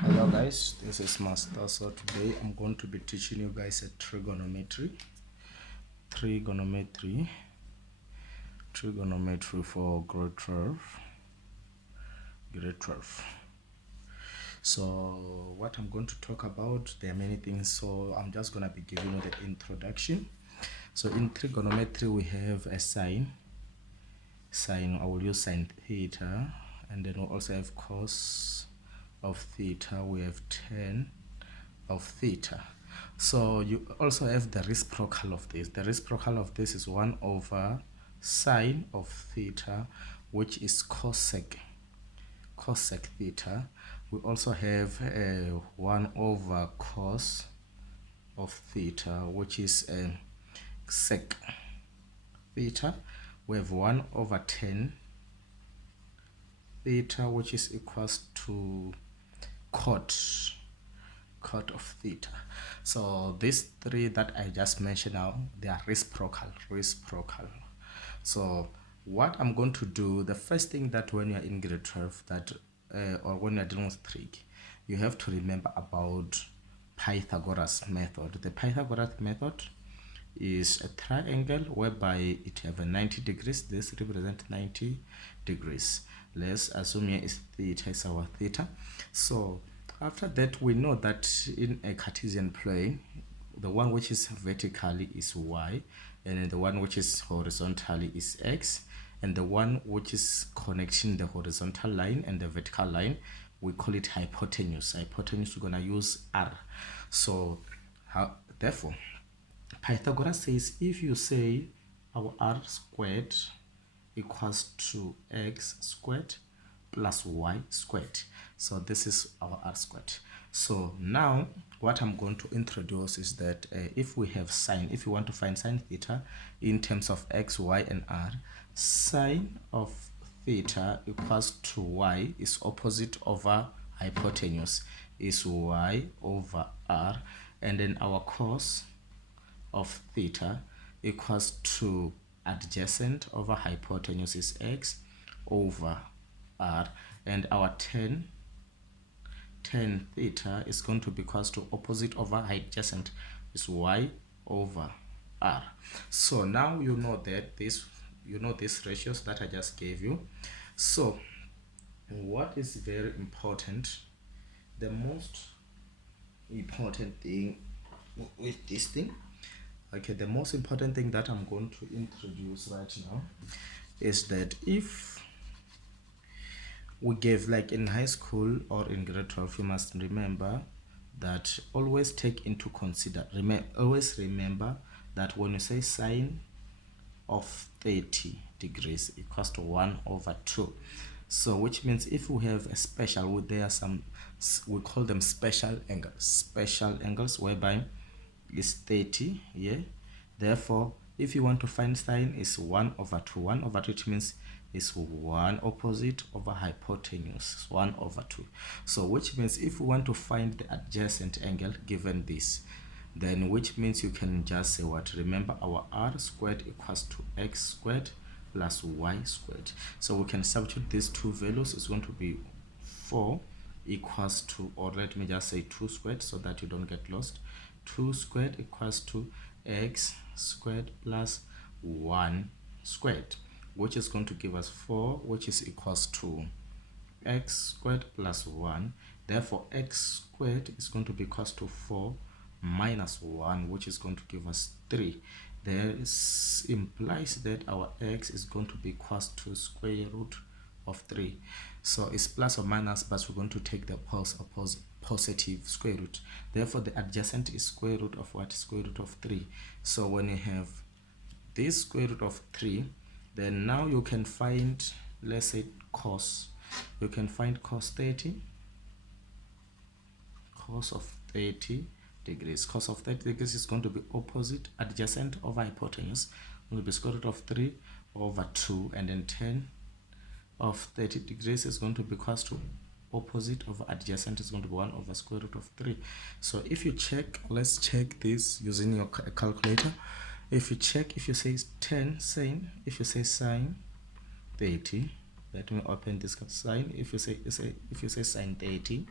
Hello guys, this is Master. So today I'm going to be teaching you guys a trigonometry for grade 12. So what I'm going to talk about, there are many things, so I'm just going to be giving you the introduction. So in trigonometry we have a sine. I will use sine theta, and then we also have cos of theta, we have tan of theta. So you also have the reciprocal of this. The reciprocal of this is 1 over sine of theta, which is cosec theta. We also have 1 over cos of theta, which is sec theta. We have 1 over tan theta, which is equals to cot of theta. So these three that I just mentioned now, they are reciprocal. So what I'm going to do, the first thing that when you're in grade 12 that or when you're dealing with trig, you have to remember about Pythagoras method. The Pythagoras method is a triangle whereby it have a 90 degrees. This represents 90 degrees. Let's assume here is theta, is our theta. So after that, we know that in a Cartesian plane, the one which is vertically is y, and the one which is horizontally is x, and the one which is connecting the horizontal line and the vertical line, we call it hypotenuse. Hypotenuse, we're going to use r. So therefore, Pythagoras says if you say our r squared equals to x squared plus y squared, so this is our r squared. So now what I'm going to introduce is that if we have sine, if you want to find sine theta in terms of x, y, and r, sine of theta equals to y is opposite over hypotenuse is y over r, and then our cos of theta equals to adjacent over hypotenuse is x over r, and our tan theta is going to be equals to opposite over adjacent is y over r. So now you know that these ratios that I just gave you. So what is very important, the most important thing with this thing, okay, the most important thing that I'm going to introduce right now is that if we gave, like in high school or in grade 12, you must remember that always take into always remember that when you say sine of 30 degrees equals to 1 over 2, so which means if we have a special, there are some, we call them special angles whereby is 30, yeah. Therefore if you want to find sine is 1 over 2. 1 over 2, which means is 1 opposite over hypotenuse, 1 over 2. So which means if we want to find the adjacent angle given this, then which means you can just say what, remember our r squared equals to x squared plus y squared. So we can substitute these two values. It's going to be 4 equals to, or let me just say 2 squared so that you don't get lost. 2 squared equals to x squared plus 1 squared, which is going to give us 4, which is equals to x squared plus 1. Therefore x squared is going to be equals to 4 minus 1, which is going to give us 3. This implies that our x is going to be equals to square root of 3. So it's plus or minus, but we're going to take the positive square root. Therefore the adjacent is square root of what? Square root of 3. So when you have this square root of 3, then now you can find, let's say cos, you can find cos 30, cos of 30 degrees. Cos of 30 degrees is going to be opposite adjacent over hypotenuse, will be square root of 3 over 2, and then tan of 30 degrees is going to be equals to opposite over adjacent is going to be 1 over square root of 3. So if you check, let's check this using your calculator. If you check, if you say 10 sine, if you say sine 30, let me open this sine. If you say sine 30,